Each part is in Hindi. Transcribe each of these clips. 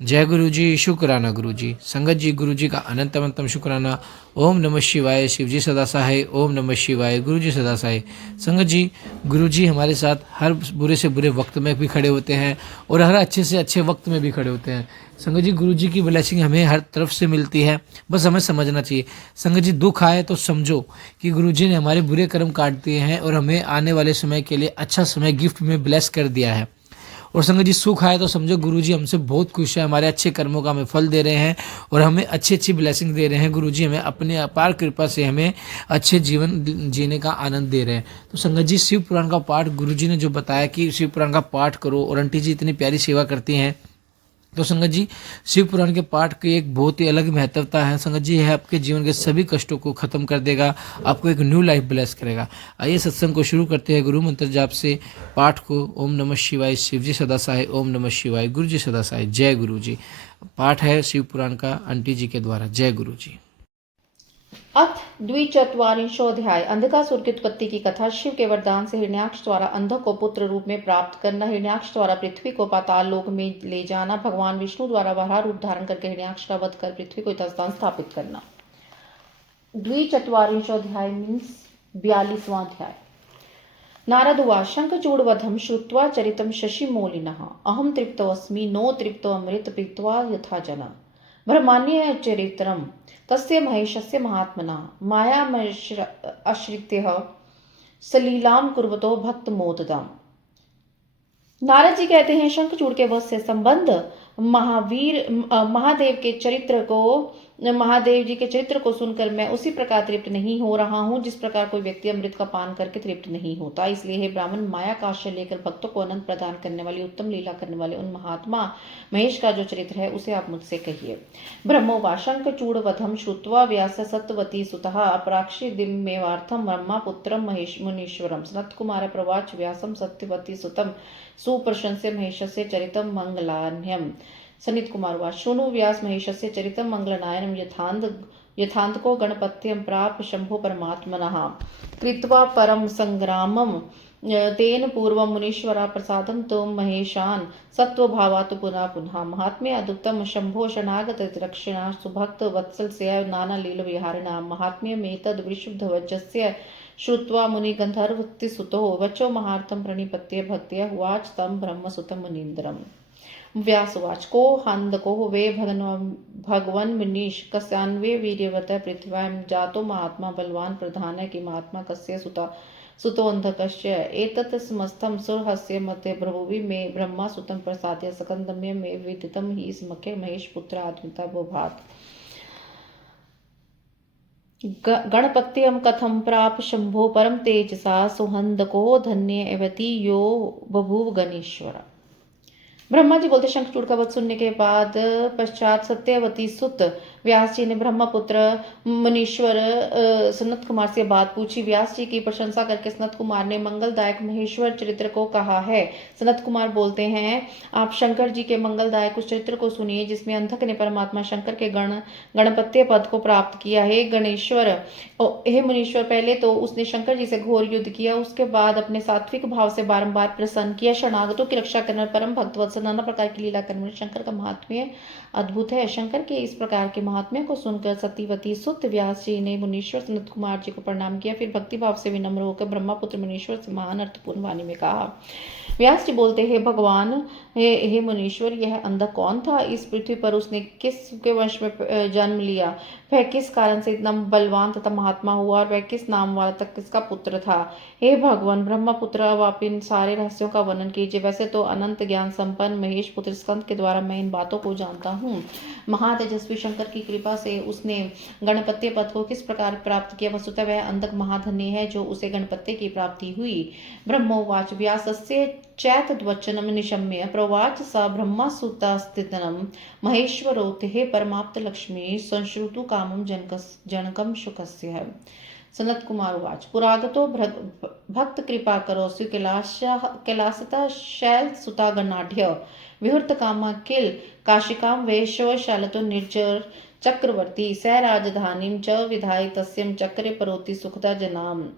जय गुरु जी, शुक्राना गुरु जी। संगत जी, गुरु जी का अनंत अनंतम शुक्राना। ओम नमः शिवाय, शिव जी सदा सहाय। ओम नमः शिवाय, गुरु जी सदा सहाय। संगत जी, गुरु जी हमारे साथ हर बुरे से बुरे वक्त में भी खड़े होते हैं और हर अच्छे से अच्छे वक्त में भी खड़े होते हैं। संगत जी, गुरु जी की ब्लेसिंग हमें हर तरफ से मिलती है, बस हमें समझना चाहिए। संगत जी, दुख आए तो समझो कि गुरु जी ने हमारे बुरे कर्म काट दिए हैं और हमें आने वाले समय के लिए अच्छा समय गिफ्ट में ब्लेस कर दिया है। और संगत जी, सुख आए तो समझो गुरु जी हमसे बहुत खुश है, हमारे अच्छे कर्मों का हमें फल दे रहे हैं और हमें अच्छी अच्छी ब्लेसिंग दे रहे हैं। गुरु जी हमें अपने अपार कृपा से हमें अच्छे जीवन जीने का आनंद दे रहे हैं। तो संगत जी, शिव पुराण का पाठ गुरु जी ने जो बताया कि शिव पुराण का पाठ करो, और आंटी जी इतनी प्यारी सेवा करती हैं। तो संगत जी, शिव पुराण के पाठ की एक बहुत ही अलग महत्वता है। संगत जी, यह आपके जीवन के सभी कष्टों को खत्म कर देगा, आपको एक न्यू लाइफ ब्लेस करेगा। आइए सत्संग को शुरू करते हैं गुरु मंत्र जाप से। पाठ को ओम नमः शिवाय, शिव जी सदा सहाय। ओम नमः शिवाय, गुरु जी सदा सहाय। जय गुरु जी। पाठ है शिव पुराण का आंटी जी के द्वारा। जय गुरु जी। अथ द्विचत्वारिंशोऽध्याय। अंधकासुर की उत्पत्ति की कथा। शिव के वरदान से हिरण्याक्ष द्वारा अंध को पुत्र रूप में प्राप्त करना, हिरण्याक्ष द्वारा पृथ्वी को पाताल लोक में ले जाना, भगवान विष्णु द्वारा वराह रूप धारण करके हिरण्याक्ष का वध कर पृथ्वी को यथास्थान स्थापित करना। द्विचत्वारिंशोऽध्याय मीन्स 42वां अध्याय। नारद उवाच शंखचूडवधं श्रुत्वा चरितं शशिमौलिनः अहं तृप्तोऽस्मि नो तृप्तोऽमृत पीत्वा यथा जन। ब्रह्माण्य चरित्रं तस्य महेशस्य महात्मनः मायामश्रित्य सलीलां कुर्वतो भक्तमोददाम्। नारद जी कहते हैं, शंखचूड़ के वध से संबंध महादेव जी के चरित्र को सुनकर मैं उसी प्रकार तृप्त नहीं हो रहा हूँ जिस प्रकार कोई व्यक्ति अमृत का पान करके तृप्त नहीं होता। इसलिए हे ब्राह्मण, माया का आश्रय लेकर भक्तों को अनंत प्रदान करने वाली उत्तम लीला करने वाले उन महात्मा महेश का जो चरित्र है उसे आप मुझसे कहिए। ब्रह्मोवा शंखचूड़ वधम श्रुत्वा व्यास सत्वती सुतः अपराक्षि दिमेवार्थम ब्रह्मा पुत्रम महेश मुनीश्वरम। सनत कुमार प्रवाच व्यासम सत्यवती सुतम सुप्रशंस्य महेशस्य चरितम मंगलान्यम। सनित कुमार वाच शृणु व्यास महेशस्य चरितम मंगलनायनम यथान्तको गणपत्यं प्राप शंभो परमात्मनः कृत्वा परम संग्रामम तेन पूर्व मुनीश्वरा प्रसादं तुम महेशान सत्वभावात् पुनः पुनः। महात्म्य अद्भुतम शंभो शनागत रक्षिणा सुभक्त वत्सलस्य नानालील विहारिणा। महात्म्यमेतद् विशुद्धवचस्य श्रुत्वा मुनिगन्धर्वतिसुतो वचो महार्थं प्रणिपत्य भक्त्या उवाच तं ब्रह्मसुतं मुनीन्द्रम्। व्यासवाच को हान्दको वे भगवन मुनीश कस्यान्वे वीर्यवत पृथ्व्यां जातो महात्मा बलवान प्रधान किमात्मा कस्य सुतोऽन्धकस्य एतत् समस्तं सुरहस्य मते भ्रुवि मे ब्रह्मा सुतं प्रसाद्य सकन्दम्य मे विदितं हि स्मख्य महेश पुत्र आत्मिता बुभात। गणपत्यं कथं प्राप शंभो परम तेजसा सुहंदको धन्य एवती यो बभूव गणेश्वर। ब्रह्मा जी बोलते, शंखचूड़ का वध सुनने के बाद पश्चात सत्यवती सुत व्यास जी ने ब्रह्मपुत्र मुनीश्वर सनत कुमार से बात पूछी। व्यास जी की प्रशंसा करके सनत कुमार ने मंगलदायक महेश्वर चरित्र को कहा है। सनत कुमार बोलते हैं, आप शंकर जी के मंगलदायक उस चरित्र को सुनिए जिसमें अंधक ने परमात्मा शंकर के गणपत्य पद को प्राप्त किया। हे गणेश्वर, हे मुनीश्वर, पहले तो उसने शंकर जी से घोर युद्ध किया, उसके बाद अपने सात्विक भाव से बारंबार प्रसन्न किया। शरणागतों की रक्षा करने परम भक्त नाना प्रकार की लीला करने शंकर का महात्म्य अद्भुत है। शंकर के इस प्रकार के महात्म्य को सुनकर सतीवती सुत व्यास जी ने मुनीश्वर सनत कुमार जी को प्रणाम किया। फिर भक्ति भाव से विनम्र होकर ब्रह्मापुत्र मुनीश्वर से महान अर्थपूर्ण वाणी में कहा। व्यास जी बोलते, हे भगवान, हे मुनीश्वर, यह अंधक कौन था? इस पृथ्वी पर उसने किसके वंश में जन्म लिया? वह किस कारण से इतना बलवान तथा महात्मा हुआ और वह किस नाम वाला तक किसका पुत्र था? हे भगवान ब्रह्मपुत्र, अब आप इन सारे रहस्यों का वर्णन कीजिए। वैसे तो अनंत ज्ञान संपन्न महेश पुत्र स्कंद के द्वारा मैं इन बातों को जानता हूँ। महातेजस्वी शंकर की कृपा से उसने गणपत्य पद को किस प्रकार प्राप्त किया? वस्तुतः वह अंधक महाधन्य है जो उसे गणपत्य की प्राप्ति हुई। ब्रह्मोवाच व्यासस्य चैतद्वचनं निशम्य प्रवाच स ब्रह्मसुतास्तितनं महेश्वरोऽथ हे परमाप्तलक्ष्मी संश्रुतु कामं जनकं शुकस्य। सनत कुमार उवाच पुरागतो भक्त कृपा करो कैलासता शैल सुता गणाढ़ विहृत कामा किल काशिकां वैश्व शालतो निर्जर चक्रवर्ती स राजधानीं च विधाय तस्यं चक्रे परोति सुखदा जनाम।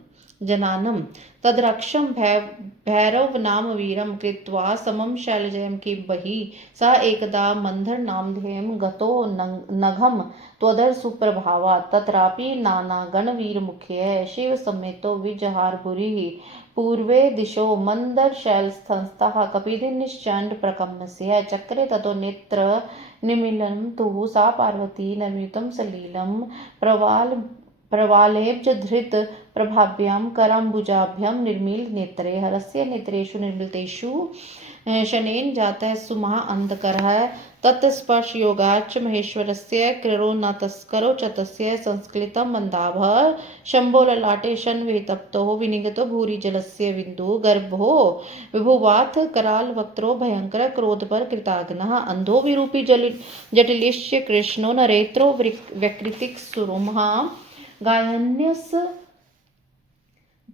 जनानं तद्रक्षं भैरव नाम वीरं कृत्वा समं शैलजयं किंबहि स एकदा मन्धरनामधेयं गतो नघं त्वदर सुप्रभावात् तत्रापि नानागणवीरमुख्यः शिवसमेतो विजहारभुरिः पूर्वे दिशो मन्दरशैलस्थंस्थः कपिदिनिश्चण्डप्रकम्यस्य चक्रे ततो नेत्र निमीलं तु सा पार्वती नवनीतं सलीलं प्रवालेब्जधृत प्रभाभ्यां कराम्बुजाभ्यां निर्मील नेत्रे हरस्य नेत्रेषु निर्मितेषु शनेन जातः सुमहा अंधकरः तत्स्पर्शयोगाच्च महेश्वरस्य कृरो न तस्करो च तस्य संस्कृतं मन्दाभः शम्भो ललाटे शन्वितप्तो विनिगतो भूरि जलस्य बिन्दु गर्भो विभुवाथ कराल वक्त्रो भयंकर क्रोधपर कृताग्नः अंधो विरूपी जटिलिश्च कृष्णो नरेत्रो व्यकृतिक सुरुमः गायन्यस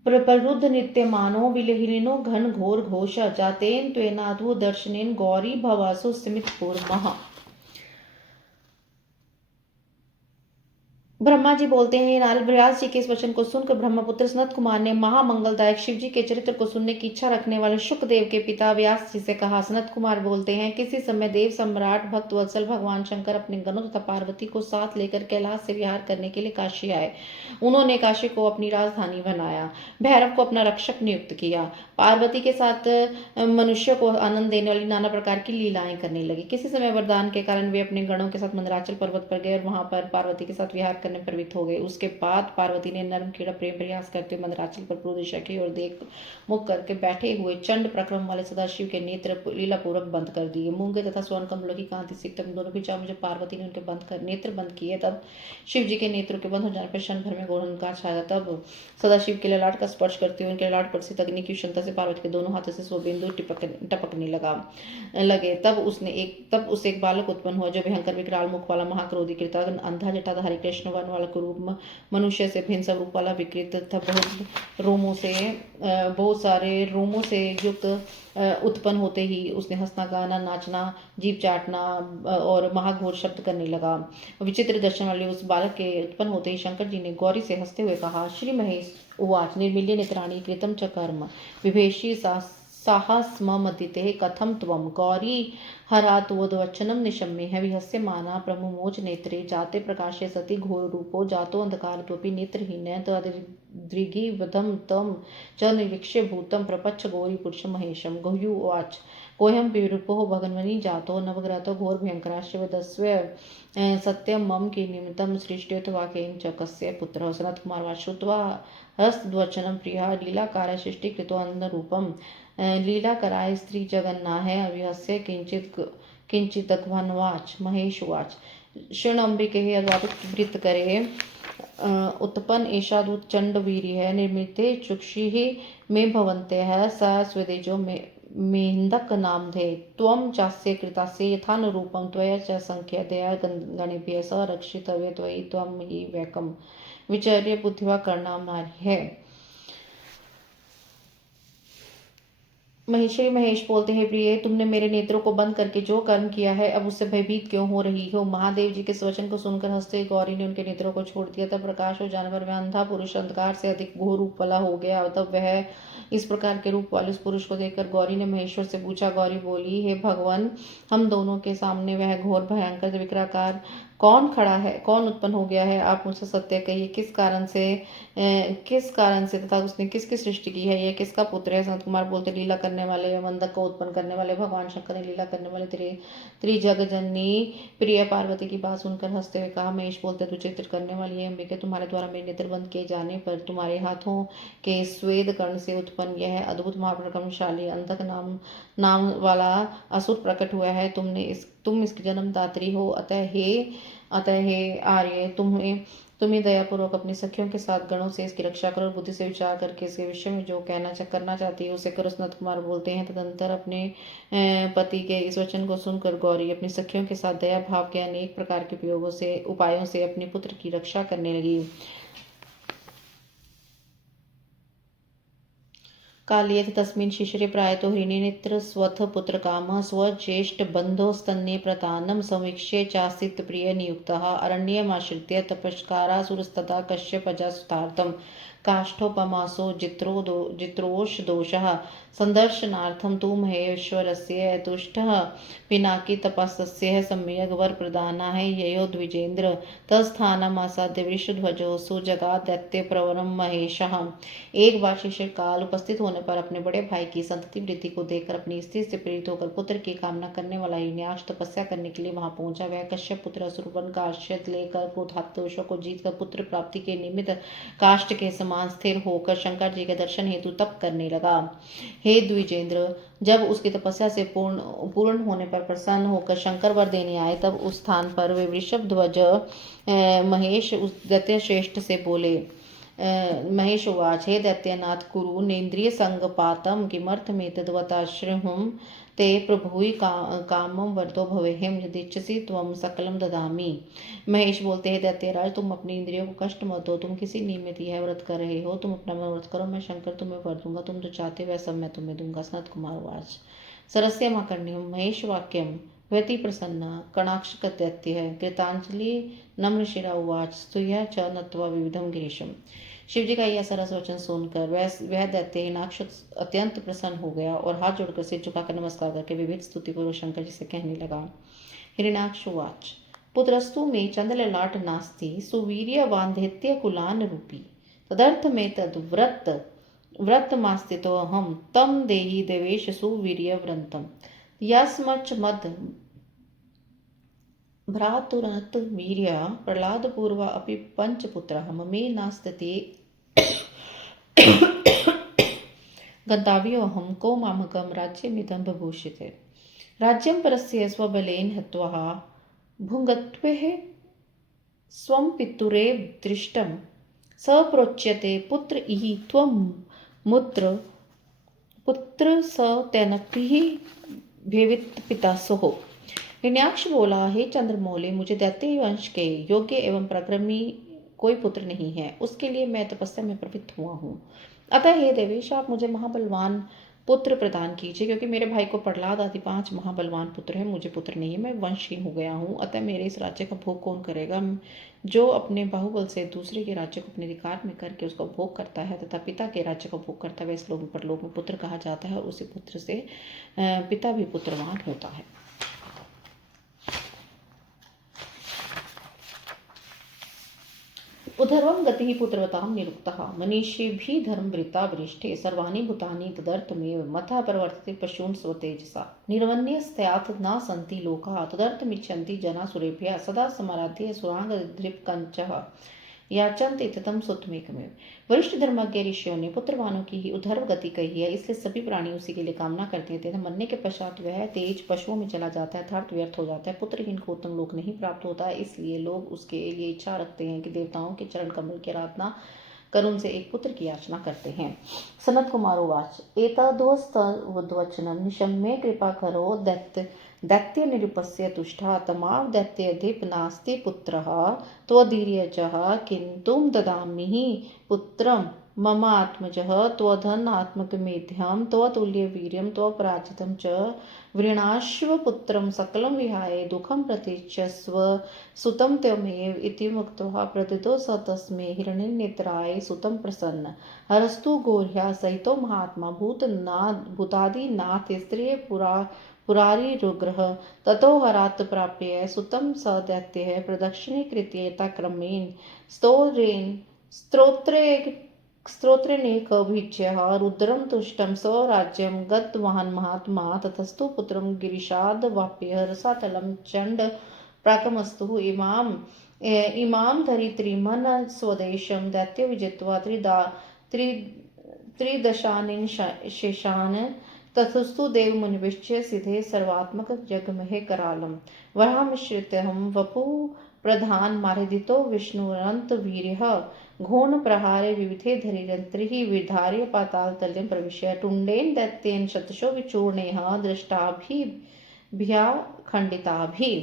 प्ररुद्ध नित्यमानो विलहिनो घन घोर घोष जातेन त्वेनाधु दर्शनेन गौरी भवासु स्मित पूर्मः। ब्रह्मा जी बोलते हैं, नारद व्यास जी के इस वचन को सुनकर ब्रह्मपुत्र सनत कुमार ने महामंगलदायक शिव जी के चरित्र को सुनने की इच्छा रखने वाले शुकदेव के पिता व्यास जी से कहा। सनत कुमार बोलते हैं, किसी समय देव सम्राट भक्त वत्सल भगवान शंकर अपने गणों तथा पार्वती को साथ लेकर कैलाश से विहार करने के लिए काशी आए। उन्होंने काशी को अपनी राजधानी बनाया, भैरव को अपना रक्षक नियुक्त किया, पार्वती के साथ मनुष्य को आनंद देने वाली नाना प्रकार की लीलाएं करने लगी। किसी समय वरदान के कारण वे अपने गणों के साथ मंदराचल पर्वत पर गए और वहां पर पार्वती के साथ विहार करने प्रवृत्त हो गए। उसके बाद पार्वती ने नर्म कीड़ा प्रेम प्रयास करते हुए मंदराचल पर पूर्व दिशा की ओर देख मुख करके बैठे हुए चंड प्रक्रम वाले सदाशिव के नेत्र लीलापूर्वक बंद कर दिए। मूंगे तथा स्वर्ण कमलों की कांति से तब दोनों की चाह जब पार्वती ने उनके बंद कर नेत्र बंद किए, तब शिव जी के नेत्रों के बंद हो जाने पर क्षण भर में घोर अंधकार छाया। तब सदाशिव के ललाट का स्पर्श करते हुए उनके ललाट पर से अग्नि की क्षमता से पार्वती के दोनों हाथों से स्वबिंदु टपकने लगे। तब उसे एक बालक उत्पन्न हुआ जो भयंकर विकराल मुख वाला महाक्रोधी कृतघ्न अंधा जटाधारी कृष्ण वर्ण वाला कुरूप मनुष्य से भिन्न स्वरूप वाला विकृत तथा बहुत सारे रोमों से युक्त उत्पन्न होते ही उसने हंसना, गाना, नाचना, जीभ चाटना और महाघोर शब्द करने लगा। विचित्र दर्शन वाले उस बालक के उत्पन्न होते ही शंकर जी ने गौरी से हंसते हुए कहा, श्री महेश उवाच निर्मील्य नेत्राणि कृतं च कर्म विभेषी साहस्मदिते कथम त्वं गौरी हरात्वोद्वचनं निशम्य विहस्यमाना प्रमुमोच नेत्रे जाते प्रकाशे सति घोर रूपो जातो अंधकारत्वपि नेत्रहीन तदृगिवधं तं च निरीक्ष्य भूतं प्रपच्छ गौरी पुरुषं महेशं गुह्युवाच कोह्यं विरूपो भगन्वनि जातो नवग्रतो घोर भयंकराश्च वदस्व सत्यं मम कि निमित्तं सृष्ट्योऽथवा केन च कस्य पुत्रः। सनत कुमार श्रुत्वा हस्तद्वचनं प्रिया लीलाकार सृष्टिकृतोऽन्नरूपं लीलाकराय स्त्री जगन्नाहे अविहस्य किंचित घ्वन्वाच महेश उवाच शृण्वंबिके वृत्त करे उत्पन्न एषादूत चंड वीर्य निर्मिते चुक्षिः मे भवन्त्यः स स्वदेजो मेन्दक नामधे त्वं चास्य कृतास्य यथानुरूपं त्वया च संख्यदया गणेभ्यः स रक्षितव्य त्वयि त्वं हि वैकं विचर्य बुद्धिवा करणाम नार्यः। महेश बोलते हैं, प्रिय तुमने मेरे नेत्रों को बंद करके जो कर्म किया है अब उससे भयभीत क्यों हो रही हो। महादेव जी के इस वचन को सुनकर हंसते गौरी ने उनके नेत्रों को छोड़ दिया। तब प्रकाश हो जाने पर वह अंधा पुरुष अंधकार से अधिक घोर रूप वाला हो गया। तब वह इस प्रकार के रूप वाले उस पुरुष को देखकर गौरी ने महेश्वर से पूछा। गौरी बोली, हे भगवान, हम दोनों के सामने वह घोर भयंकर विकराकार कौन खड़ा है, कौन उत्पन्न हो गया है? आप मुझसे सत्य कहिए, किस कारण से तथा उसने किसकी सृष्टि की है? यह किसका पुत्र है? सनत कुमार बोलते, लीला करने वाले, मंदक को उत्पन्न करने वाले भगवान शंकर ने लीला करने वाले त्रिजगजननी प्रिय पार्वती की बात सुनकर हंसते हुए कहा। महेश बोलते, तू चित्र करने वाली है अंबिके, तुम्हारे द्वारा मेरे नेत्र बंद किए जाने पर तुम्हारे हाथों के स्वेद कर्ण से उत्पन्न यह अद्भुत महाप्रक्रमशाली अंधक नाम वाला असुर प्रकट हुआ है। तुम इसकी जन्मदात्री हो। अतः हे आर्य, तुम्हें दयापूर्वक अपनी सखियों के साथ गणों से इसकी रक्षा करो और बुद्धि से विचार करके इसके विषय में जो करना चाहती है उसे करो। सनत कुमार बोलते हैं, तदंतर अपने पति के इस वचन को सुनकर गौरी अपनी सखियों के साथ दया भाव के अनेक प्रकार के उपायों से अपने पुत्र की रक्षा करने लगी। काल्येत तस्मिन् शिशिरे प्रायतो हरिणीनेत्र स्वथ पुत्रकामः स्वज्येष्ठबन्धोस्तन्ये प्रतानं समीक्ष्य चासीत् प्रिय नियुक्तः अरण्यमाश्रित्य तपस्कारासुरस्तथा कश्यपजासुतार्थं काष्ठोपमासो जित्रोष दोषः संदर्शनार्थं तु महेश्वरस्य तुष्टः पिनाकी तपस्स्य सम्यग् वर प्रदानाय ययो द्विजेन्द्र तस्थानमासाद्य वृषध्वजो सुजगा दैत्य प्रवरम महेशः। एक बार शिशिर काल उपस्थित होने पर अपने बड़े भाई की संतति वृद्धि को देखकर अपनी स्त्री से प्रेरित होकर पुत्र की कामना करने वाला हिरण्याक्ष तपस्या करने के लिए वहां पहुंचा। वह कश्यप पुत्र असुरवन का आश्रय लेकर क्रोधात दोषों को जीतकर पुत्र प्राप्ति के निमित्त काष्ठ के समान स्थिर होकर शंकर जी के दर्शन हेतु तप करने लगा। हे द्विजेंद्र, जब उसकी तपस्या से पूर्ण होने पर प्रसन्न होकर शंकर वर देने आए, तब उस स्थान पर वे वृषभ ध्वज महेश उस दैत्य श्रेष्ठ से बोले। महेश उवाच, हे दैत्यनाथ कुरु नेन्द्रिय संगपातम किमर्थमेतद्वताश्रयं ते प्रभुई कामं वर्तो भवेहम यदिच्छसि त्वं सकलम ददामि। महेश बोलते हैं, दैत्यराज तुम अपनी इंद्रियों को कष्ट मत दो। तुम किसी निमित्त यह व्रत कर रहे हो, तुम अपना व्रत करो, मैं शंकर तुम्हें वर दूंगा। तुम जो चाहते हो वह सब मैं तुम्हें दूंगा। सनत कुमार उवाच, सरस्यमाकर्ण्यं महेश वाक्यम व्यति प्रसन्ना कणाक्ष दैत्य कृतांजलि नम्रशिरा उवाच स्तुया च नत्वा विविधम गिरीशम। शिवजी का यह सरस वचन सुनकर वह दैत्य हिरण्याक्ष अत्यंत प्रसन्न हो गया और हाथ जोड़कर सिर झुकाकर नमस्कार करके विविध स्तुति पूर्वक शंकर जी से कहने लगा। हिरण्याक्ष उवाच, पुत्रस्तु मे चंद्रललाट नास्ति सुवीर्य वांधित्य कुलान रूपी तदर्थ में व्रतमास्तितो अहम तम देहि देवेश सुवीर्य व्रतम यस्मच्च मद भ्रातुरत वीर्य प्रहलाद पूर्व अपि पंचपुत्रः ममे नास्ति गन्तव्योऽहं को मामकं राज्यमिदं बभूषिते। राज्यं परस्य स्वबलेन हत्वा भुङ्क्त्वेः स्वं पितुरेव दृष्टं स प्रोच्यते पुत्र इहि त्वं पुत्र स तेनपि भेवित पितासोः। हिरण्याक्ष बोला, हे चंद्रमौली, मुझे दैत्य वंश के योग्य एवं पराक्रमी कोई पुत्र नहीं है, उसके लिए मैं तपस्या में प्रवृत्त हुआ हूँ। अतः हे देवेश, आप मुझे महाबलवान पुत्र प्रदान कीजिए, क्योंकि मेरे भाई को प्रहलाद आदि 5 महाबलवान पुत्र हैं, मुझे पुत्र नहीं है, मैं वंशहीन हो गया हूँ। अतः मेरे इस राज्य का भोग कौन करेगा? जो अपने बाहुबल से दूसरे के राज्य को अपने अधिकार में करके उसका भोग करता है तथा पिता के राज्य का भोग करता है, वह इस लोक में परलोक में पुत्र कहा जाता है और उसी पुत्र से पिता भी पुत्रवान होता है। उधर्वं गतिः पुत्रवतां निरुक्तः मनीषिभिः धर्मवृत्ता वरिष्ठे सर्वाणि भूतानि तदर्थमेव मथा प्रवर्तते पशून् स्वतेजसा निर्वन्यस्त्यात् न सन्ति लोकाः तदर्थमिच्छन्ति जना सुरेभ्यः सदा समाराध्य सुरांगधृपकञ्चः याचन्ते ततं सुतमेकमेव। वरिष्ठ धर्मज्ञ ऋषियों ने पुत्रवानों की ही उधर्व गति कही है, इसलिए सभी प्राणी उसी के लिए कामना करते हैं तथा मरने के पश्चात वह तेज पशुओं में चला जाता है, अर्थात व्यर्थ हो जाता है। पुत्रहीन को उत्तम लोक नहीं प्राप्त होता है, इसलिए लोग उसके लिए इच्छा रखते हैं कि देवताओं के चरण कमल की आराधना कर उनसे एक पुत्र की याचना करते हैं। सनत कुमार उवाच, एतद्वचनं निशम्य कृपा करो दैत्य निरुपस्य तुष्टा तमाव दैत्यधिप नास्ति पुत्रः त्वधीर्यजः किन्तु ददामि पुत्रं मम आत्मजः त्वधनात्मकमेध्यं त्वतुल्यवीर्यं त्वपराजितं च वृणाश्व पुत्रं सकलं विहाय दुःखं प्रतीक्षस्व सुतं त्वमेव इति मुक्त्वा प्रदितो स तस्मै हिरण्यनेत्राय सुतं प्रसन्न हरस्तु गौर्या सहितो महात्मा भूतादिनाथ स्त्रिय पुरारी रुग्रह ततो हरात् प्राप्य सुतं स दैत्यः प्रदक्षिणीकृत्य क्रमेण स्तोत्रेणेकभिज्यः रुद्रं तुष्टं स्वराज्यं गतवान् महात्मा ततस्तु पुत्रं गिरिशादवाप्य रसातलं चण्ड प्राकमस्तु इमां धरित्रीमन् स्वदेशं दैत्य विजित्वा त्रिदशानीन् शेषान् ततस्तु देवमुनिभिश्च सिद्धे सर्वात्मक जगमहे करालम् वराहमिश्रित्यहं वपु प्रधान मार्दितो विष्णुरन्त वीर्यः घोन प्रहारे विविधे धरिरन्त्रिः विधार्य पातालतल्यं प्रविश्य टुण्डेन दैत्येन शतशो विचूर्णैः दृष्टाभिभ्या खण्डिताभिः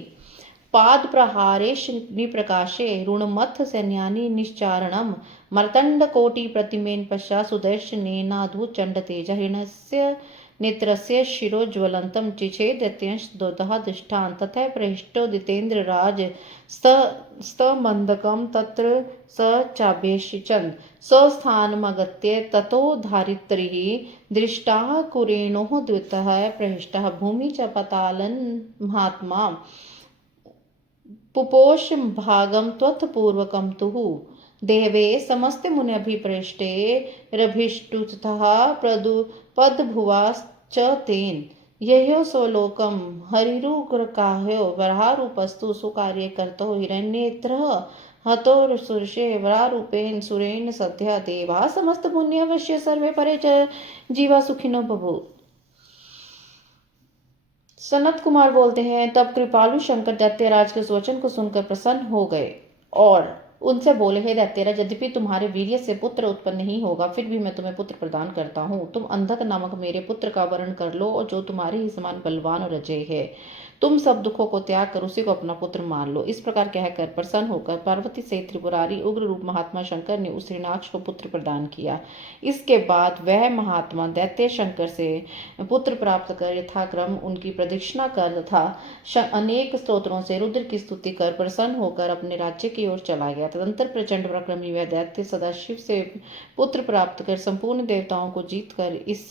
पाद प्रहारे निप्रकाशे ऋणमथ सैन्यानि निश्चारणं मर्तण्ड कोटि प्रतिमेन पश्चात् सुदर्शनेनाधु चण्ड तेज हिरण्यस्य नेत्रस्य शिरोज्वलन्तं चिचेदत्यंश दोदः दृष्टान् तथा प्रहिष्टोदितेन्द्रराज स्तमन्दकं तत्र स चाभ्यषिचन् स्वस्थानमगत्य ततो धारित्रिः दृष्टाः कुरेणोः द्वितः प्रहिष्टः भूमि च पतालन् महात्मा पुपोष भागम त्वत्पूर्वकं तुः देवे समस्त मुन्यभिपृष्टे रभिष्टुतः पदभुवाश्च तेन यह्यो स्वलोकं हरिरुग्रकाह्यो वरारूपस्तु सुकार्ये कर्तो हिरण्येत्रः हतो सुरशे वरारूपेण सुरेण सद्या देवा समस्त पुण्यवश्य सर्वे परे च जीवा सुखिनो बभूव। सनत कुमार बोलते हैं, तब कृपालु शंकर दैत्यराज के उस वचन को सुनकर प्रसन्न हो गए और उनसे बोले, हे दैत्यराज, यद्यपि तुम्हारे वीर्य से पुत्र उत्पन्न नहीं होगा, फिर भी मैं तुम्हें पुत्र प्रदान करता हूँ। तुम अंधक नामक मेरे पुत्र का वर्ण कर लो और जो तुम्हारे ही समान बलवान और अजय है। तुम सब दुखों को त्याग कर उसी को अपना पुत्र मान लो। इस प्रकार कहकर प्रसन्न होकर पार्वती सहित त्रिपुरारी उग्र रूप महात्मा शंकर ने उस हिरण्याक्ष को पुत्र प्रदान किया। इसके बाद वह महात्मा दैत्य शंकर से पुत्र प्राप्त कर यथाक्रम उनकी प्रदक्षिणा कर तथा अनेक स्तोत्रों से रुद्र की स्तुति कर प्रसन्न होकर अपने राज्य की ओर चला गया। तदंतर प्रचंड पराक्रमी वह दैत्य सदाशिव से पुत्र प्राप्त कर संपूर्ण देवताओं को जीतकर इस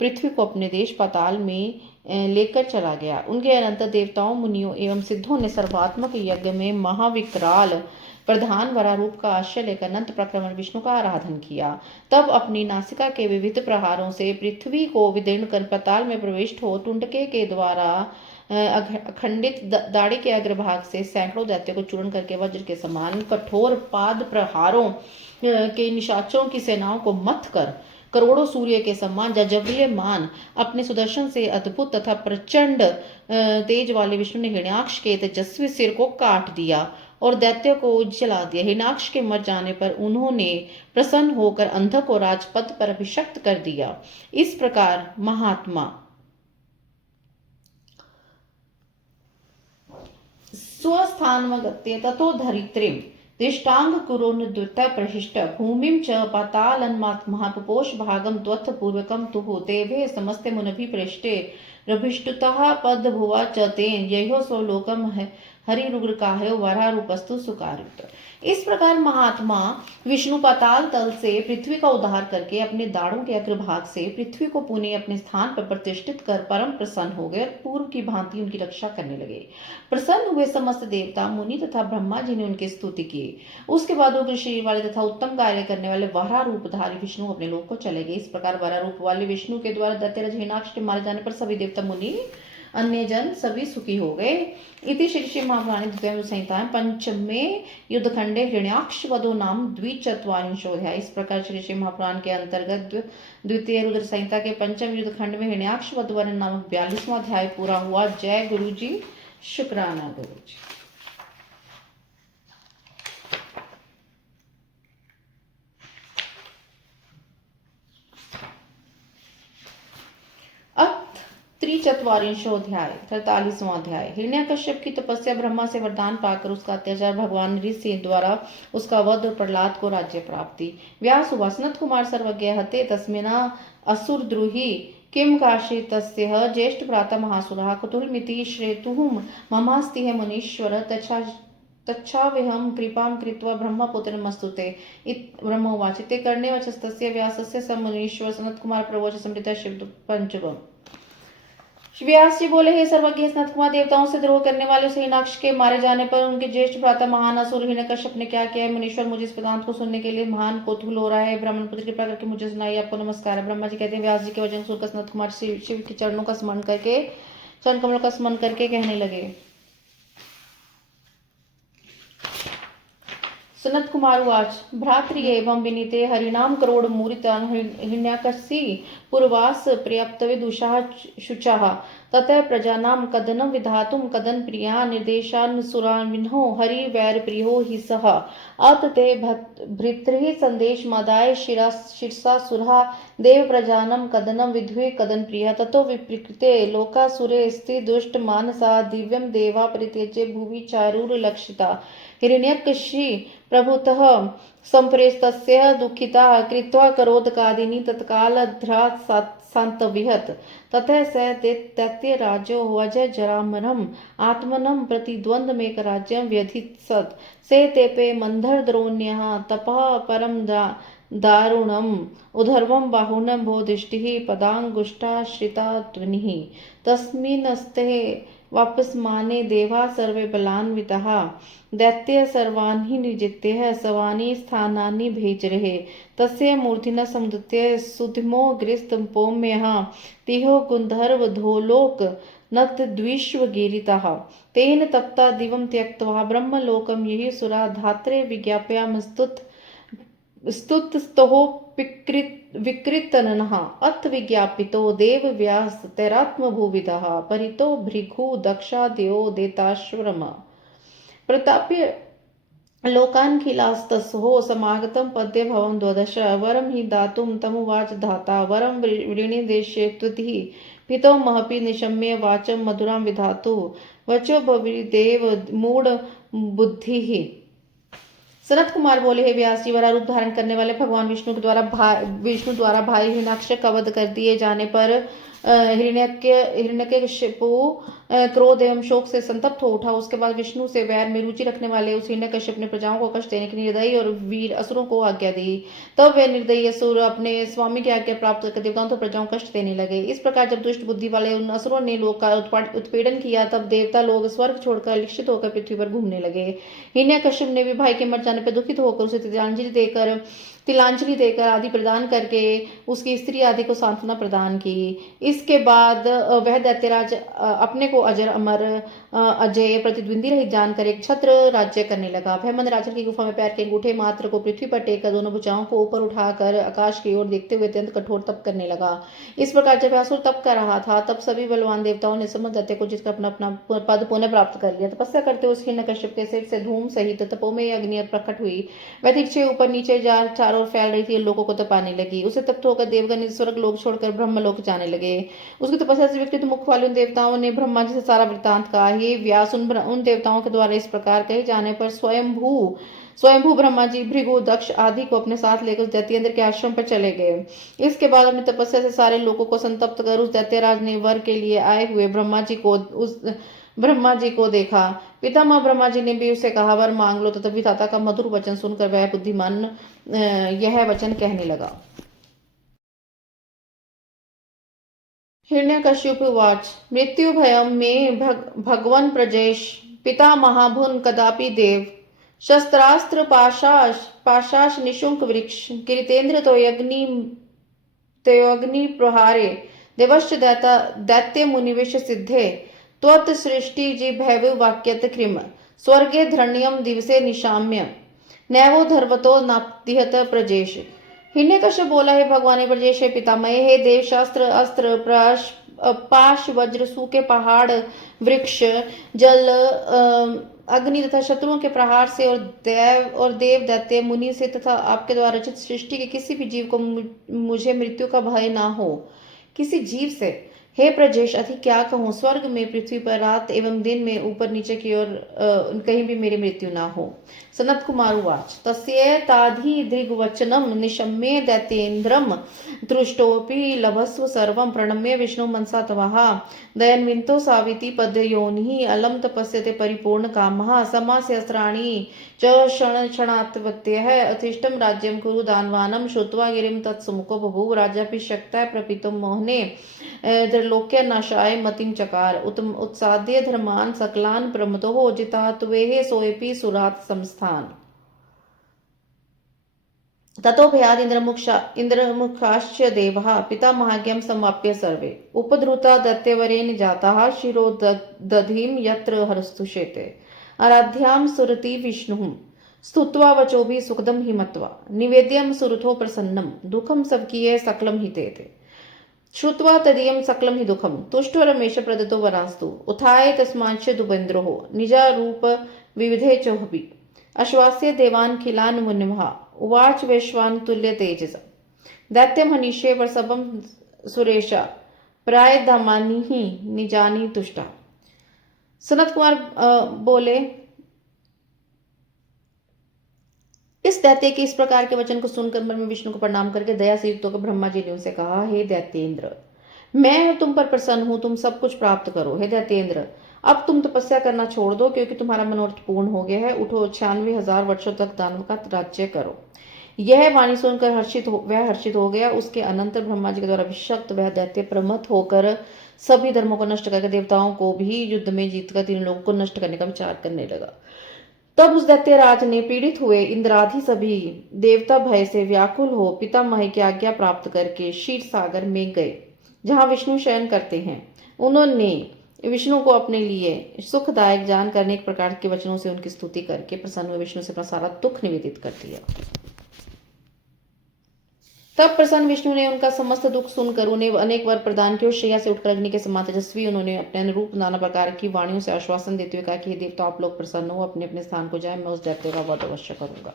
पृथ्वी को अपने देश पाताल में लेकर चला गया। उनके अनंतर देवताओं, मुनियों एवं सिद्धों ने सर्वात्मक यज्ञ में महाविकराल प्रधान वरारूप का आश्रय लेकर अनंत प्रक्रमण विष्णु का आराधन किया। तब अपनी नासिका के विविध प्रहारों से पृथ्वी को विदीर्ण कर पाताल में प्रविष्ट हो टुंडके के द्वारा अखंडित दाढ़ी के अग्रभाग से सैकड़ों दैत्यों को चूर्ण करके वज्र के समान कठोर पाद प्रहारों के निशाचरों की सेनाओं को मथ कर करोड़ों सूर्य के समान जजव्यमान अपने सुदर्शन से अद्भुत तथा प्रचंड तेज वाले विष्णु ने हिरण्याक्ष के तेजस्वी सिर को काट दिया और दैत्य को जला दिया। हिरण्याक्ष के मर जाने पर उन्होंने प्रसन्न होकर अंधक को राजपद पर अभिषिक्त कर दिया। इस प्रकार महात्मा स्वस्थानमगत्य ततो धरित्रीं दृष्टांग कुरोन्द्वित प्रहिष्ट भूमिं च पातालन्मात्मः पुपोष भागं त्वत् पूर्वकं तुः तेभे समस्ते मुनभिपृष्टे रभिष्टुतः पदभुवा च तेन यह्यो स्वलोकं हरिरुग्रकाह्यो वरारूपस्तु सुकार्युत। इस प्रकार महात्मा विष्णु पाताल तल से पृथ्वी का उद्धार करके अपने दाढ़ों के अग्रभाग से पृथ्वी को पुनः अपने स्थान पर प्रतिष्ठित कर परम प्रसन्न हो गए और पूर्व की भांति उनकी रक्षा करने लगे। प्रसन्न हुए समस्त देवता, मुनि तथा ब्रह्मा जी ने उनकी स्तुति की। उसके बाद उग्र शरीर वाले तथा उत्तम कार्य करने वाले वरा रूपधारी विष्णु अपने लोक को चले गए। इस प्रकार वरा रूप वाले विष्णु के द्वारा दैत्यराज हिरण्याक्ष के मारे जाने पर सभी देवता, मुनि, अन्य जन सभी सुखी हो गए। इति श्री महापुराणे द्वितीय संहितायां पंचमे युद्धखंडे हिरण्याक्ष वधो नाम द्विचत्वारिंशोऽध्याय। इस प्रकार श्री महापुराण के अंतर्गत द्वितीय रुद्र संहिता के पंचम युद्ध खंड में हिरण्याक्ष वध वर्णन नामक 42वां अध्याय पूरा हुआ। जय गुरु जी, शुक्राना गुरु जी। त्रिचत्वारिंशोऽध्याय 43वां अध्याय। हिरण्यकश्यप की तपस्या, ब्रह्मा से वरदान पाकर उसका अत्याचार, भगवान ऋषि द्वारा उसका वध और प्रहलाद को राज्य प्राप्ति। व्यास उवाच सनत कुमार सर्वज्ञ हते तस्मिना असुरद्रुहि किम काशी तस्य ज्येष्ठ भ्राता महासुरः कुतुलमिति श्रेतुः ममास्ति मुनीश्वर तच्छाविहं कृपां कृत्वा ब्रह्मपुत्रमस्तुते। ब्रह्मोवाच ते कर्णे वचस्तस्य व्यासस्य स मुनीश्वर सनत कुमार प्रवोच समृता शिव पंचम। व्यास जी बोले, हे सर्वज्ञ सनत कुमार, देवताओं से द्रोह करने वाले हिरण्याक्ष के मारे जाने पर उनके ज्येष्ठ भ्राता महान असुर हिरण्यकश्यप ने क्या किया है? मुनीश्वर, मुझे इस वृतांत को सुनने के लिए महान कौतूहल हो रहा है। ब्राह्मण पुत्र कृपा करके मुझे सुनाइए। आपको नमस्कार है। ब्रह्मा जी कहते हैं, व्यास जी के वचन सुनकर सनत कुमार शिव के चरणों का स्मरण करके, चरण कमलों का स्मरण करके कहने लगे। सनत कुमार उवाच भ्रातृ एवं विनीते हरिनाम करोड़ मूर्तान् हिरण्याकशी पूर्वास पर्याप्तवे दुषाः शुचाः ततः प्रजानां कदनं विधातुं कदन प्रिया निर्देशान् सुरान्विन्हो हरि वैर प्रियो हि सः अत ते भृतृ संदेश मदाय शिरसा सुरः देव प्रजानं कदनं विद्वे कदन प्रिया ततो विप्रकृते लोकासुरे स्त्री दुष्ट मानसा दिव्यं देवा परित्यज्य भुवि चारुर्लक्षिता हिरण्यकशी प्रभुतः संप्रेस्तस्य दुःखिता कृत्वा करोदकादिनी तत्कालध्रा सांतविहत ततः स दैत्यराजो वजः जरामरम् आत्मनं प्रतिद्वन्द्वमेक राज्यं व्यधित्सत् से तेपे मंदरद्रोण्यः तपः परं दारुणम् उधर्वं बाहुनं बोधिष्टिः पदांगुष्ठाश्रिता ध्वनिः तस्मिन्नस्ते वापस्माने देवा सर्वे बलान्विताः दैत्य सर्वान् निजित्य सवानि स्थानानि भेजरे तस्य मूर्तिना समुदित्य सुधिमो गृस्त पौम्यः तिहो गुन्धर्व धोलोक नत द्विष्वगीरिताः तेन तप्ता दिवं त्यक्त्वा ब्रह्मलोकं यहि सुरा धात्रे विज्ञाप्यामस्तुत स्तुतस्तोः विकृतनः अथ विज्ञापितो देवव्यास तैरात्मभुविदः परितो भृगु दक्षादयो देताश्वरम प्रताप्य लोकान्खिलास्तस्हो समागतं पद्ये भवं द्वादश वरं हि दातुं तमुवाच धाता वरं वृणीदेशे त्वतिः पितो महपि निशम्य वाचं मधुरां विधातु वचो भविदेव मूढ़ बुद्धिः। सनत कुमार बोले, हे व्यास जी, वरा रूप धारण करने वाले भगवान विष्णु द्वारा भाई हिरण्याक्ष का वध कर दिए जाने पर हिरण्यकशिपु क्रोध एवं शोक से संतप्त हो उठा। उसके बाद विष्णु से वैर में रुचि रखने वाले उस हिरण्यकश्यप ने प्रजाओं को कष्ट देने की निर्दयी और वीर असुरों को आज्ञा दी। तब वे निर्दयी असुर अपने स्वामी की आज्ञा प्राप्त करके देवताओं तो प्रजाओं को कष्ट देने लगे। इस प्रकार जब दुष्ट बुद्धि वाले उन असुरों ने लोक का उत्पीड़न किया, तब देवता लोग स्वर्ग छोड़कर लिक्षित होकर पृथ्वी पर घूमने लगे। हिरण्यकश्यप ने भी भाई के मर जाने पर दुखित होकर उसे तिलांजलि देकर आदि प्रदान करके उसकी स्त्री आदि को सांत्वना प्रदान की। इसके बाद वह दैत्यराज अपने को अजर अमर अजय प्रतिद्वंदी रहित जानकर एक छत्र राज्य करने लगा। वह मंदराचल की गुफा में पैर के अंगूठे मात्र को पृथ्वी पर टेक कर दोनों भुजाओं को ऊपर उठाकर आकाश की ओर देखते हुए अत्यंत कठोर तप करने लगा। इस प्रकार जब असुर तप कर रहा था, तब सभी बलवान देवताओं ने समस्त दैत्य को जिसका अपना अपना पद पुनः प्राप्त कर लिया। तपस्या करते उस हिरण्यकश्यप के सिर से धूम सहित तपोमय अग्नि प्रकट हुई। वह दीक्षे ऊपर नीचे चारों ओर फैल रही थी, लोगों को तपाने लगी। उसे तप्त होकर देवगण स्वर्ग लोक छोड़कर ब्रह्मलोक जाने लगे। उसकी तपस्या से विकृत मुख वाले उन देवताओं ने ब्रह्मा जी से सारा वृत्तांत कहा। हे व्यास, उन देवताओं के द्वारा इस प्रकार कहे जाने पर स्वयंभू ब्रह्मा जी भृगु दक्ष आदि को अपने साथ लेकर उस दैत्येंद्र के आश्रम पर चले गए। इसके बाद अपनी तपस्या से सारे लोगों को संतप्त कर उस दैत्यराज ने वर के लिए आए हुए ब्रह्मा जी को देखा। पितामह ब्रह्मा जी ने भी उसे कहा, वर मांग लो। तथा विधाता का मधुर वचन सुनकर वह बुद्धिमान यह वचन कहने लगा। हिरण्यकश्यपुवाच मृत्यु भयं मे भगवन् प्रजेश पिता महाभुन कदापि देव शस्त्रास्त्र पाशाश निशुंक वृक्ष किरीतेन्द्र तोयग्नि प्रहारे देवश्च दैत्य मुनिवेश सिद्धे त्वत् सृष्टि जी भैव वाक्यत कृम स्वर्गे धरण्यम दिवसे निशाम्य नैवो धर्वतो नाप्तिहत प्रजेश। हिरण्यकश्यप बोला, है भगवान ब्रजेश, है पितामह, हे देव, शास्त्र अस्त्र पाश वज्र सूखे पहाड़ वृक्ष जल अग्नि तथा शत्रुओं के प्रहार से और देव दैत्य मुनि से तथा आपके द्वारा रचित सृष्टि के किसी भी जीव को मुझे मृत्यु का भय ना हो। किसी जीव से हे प्रजेश अधिक क्या कहूँ, स्वर्ग में पृथ्वी पर रात एवं दिन में ऊपर नीचे की ओर कहीं भी मेरी मृत्यु ना हो। सनत कुमार उवाच तस्येताधि दृग्वचनम निशम्ये दैत्येन्द्रम दृष्टोपि लभस्व सर्वं प्रणम्य विष्णु मनसा तवाह दयन्वितो साविति पदयोनिः अलम तपस्यते परिपूर्ण कामः समास्यस्त्राणि च क्षणात्वत्यः अतिष्ठं राज्यं कुरु दानवानं श्रुत्वा गिरिं तत्सुमुखो बभूव राजाभिषक्तः प्रपितुं मोहने त्रैलोक्य नाशाय मतिं चकार उत्साद्य धर्मान सकलान प्रमतो जितात्वेः सोऽपि सुरात् संस्थान ततो भयाद इंद्रमुखाश्च देवः पितामहाज्ञं समाप्य सर्वे उपद्रुता दैत्यवरेण जाताः शिरो दधिं यत्र हरस्तुषेते आराध्यां सुरति विष्णुः स्तुत्वा वचोभिः सुखदं हि मत्वा निवेद्यं सुरथो प्रसन्नं दुःखं सबकीय सकलं हि ते श्रुत्वा तदीयं सकलं हि दुःखं तुष्टो रमेश प्रदत्तो वरांस्तु उत्थाय तस्मांश्च दुबेन्द्रोः निजा रूप विविधे चोहपि आश्वास्य देवान् खिलान् मुनिमः उवाच वैश्वान् तुल्य तेजसा दैत्यं हनिष्ये वर्षभं सुरेशा प्राय धामानि ही निजानि तुष्टा। सनत कुमार बोले, इस दैत्य के इस प्रकार के वचन को सुनकर मन में विष्णु को प्रणाम करके दया से युक्त होकर ब्रह्मा जी ने उनसे कहा, हे दैत्येंद्र, मैं तुम पर प्रसन्न हूं, तुम सब कुछ प्राप्त करो। हे दैत्येंद्र, अब तुम तपस्या करना छोड़ दो, क्योंकि तुम्हारा मनोरथ पूर्ण हो गया है। उठो, 96,000 वर्षों तक दानव का राज्य करो। यह वाणी सुनकर वह हर्षित हो गया। उसके अनंतर ब्रह्मा जी के द्वारा अभिषक्त वह दैत्य प्रमथ होकर सभी धर्मों को नष्ट करके देवताओं को भी युद्ध में जीतकर तीन लोगों को नष्ट करने का विचार करने लगा। तब उस दैत्यराज ने पीड़ित हुए इंद्रादि सभी देवता भय से व्याकुल हो पितामह की आज्ञा प्राप्त करके क्षीर सागर में गए, जहां विष्णु शयन करते हैं। उन्होंने विष्णु को अपने लिए सुखदायक जानकर अनेक प्रकार के वचनों से उनकी स्तुति करके प्रसन्न हुए विष्णु से अपना सारा दुख निवेदित कर दिया। तब प्रसन्न विष्णु ने उनका समस्त दुख सुनकर उन्हें अनेक वर प्रदान किए। शैया से उठकर अग्नि के समान तेजस्वी उन्होंने अपने अनुरूप नाना प्रकार की वाणियों से आश्वासन देते हुए कहा कि हे देवता, आप लोग प्रसन्न हो, अपने अपने स्थान को जाए, मैं उस दैत्य का वध अवश्य करूंगा।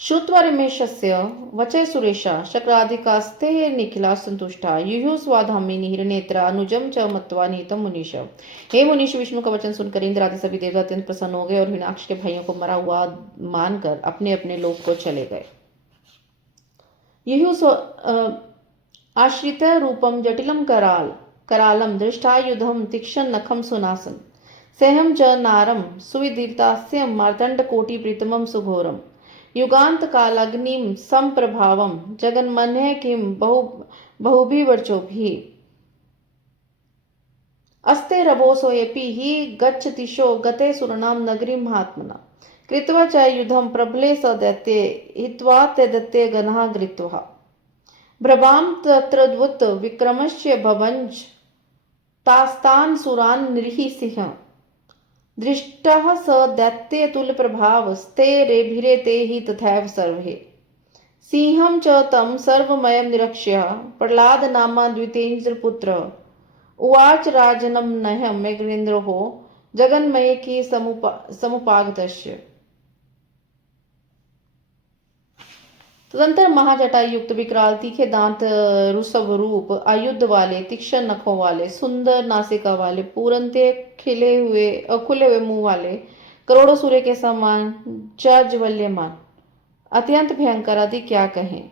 श्रुत्वा रमेशस्य वचय सुरेशा शक्राधिकास्ते निखिला संतुष्टा युयु स्वाधामिनी हिरनेत्रा अनुजम च मत्वा नीतम मुनीश। हे मुनीश, विष्णु का वचन सुनकर इंद्र आदि सभी देवता अत्यंत प्रसन्न हो गए और हिरण्याक्ष के भाइयों को मरा हुआ मानकर अपने अपने लोक को चले गए। युयु आश्रित रूपम जटिलम करालम दृष्टायुधम तीक्ष्ण नखम सुनासन सेहम च नारम सुविदितास्यम मार्तंड कोटि प्रीतमम सुघोरम युगांत कालाग्निम संप्रभावम जगन्मन्य किम बहुभिवर्चोभिः अस्ते रवोसोऽपि हि गच्छतिशो गते सुरनाम नगरीं महात्मना कृत्वा च युधं प्रबले स दैत्ये हित्वा ते दैत्ये गणः गृहीत्वा भ्रभां तत्रद्वुत विक्रमस्य भवञ्च तास्तान् सुरान् निरीहिसिंह दृष्टः स दैत्ये तुल्यप्रभाव स्ते रेभिरे ते हि तथैव सर्वे सिंहं च तं सर्वमयं निरक्ष्य प्रह्लादनामा द्वितेन्द्रपुत्र उवाच राजनं नह्य मेघेन्द्रो जगन्मये की समुपागतस्य। तदंतर महाजटायुक्त विकराल तीखे दांत रुसव रूप आयुध वाले तीक्ष्ण नखों वाले सुंदर नासिका वाले पूरनते खुले हुए मुंह वाले करोड़ों सूर्य के समान जाज्वल्यमान अत्यंत भयंकर आदि क्या कहें,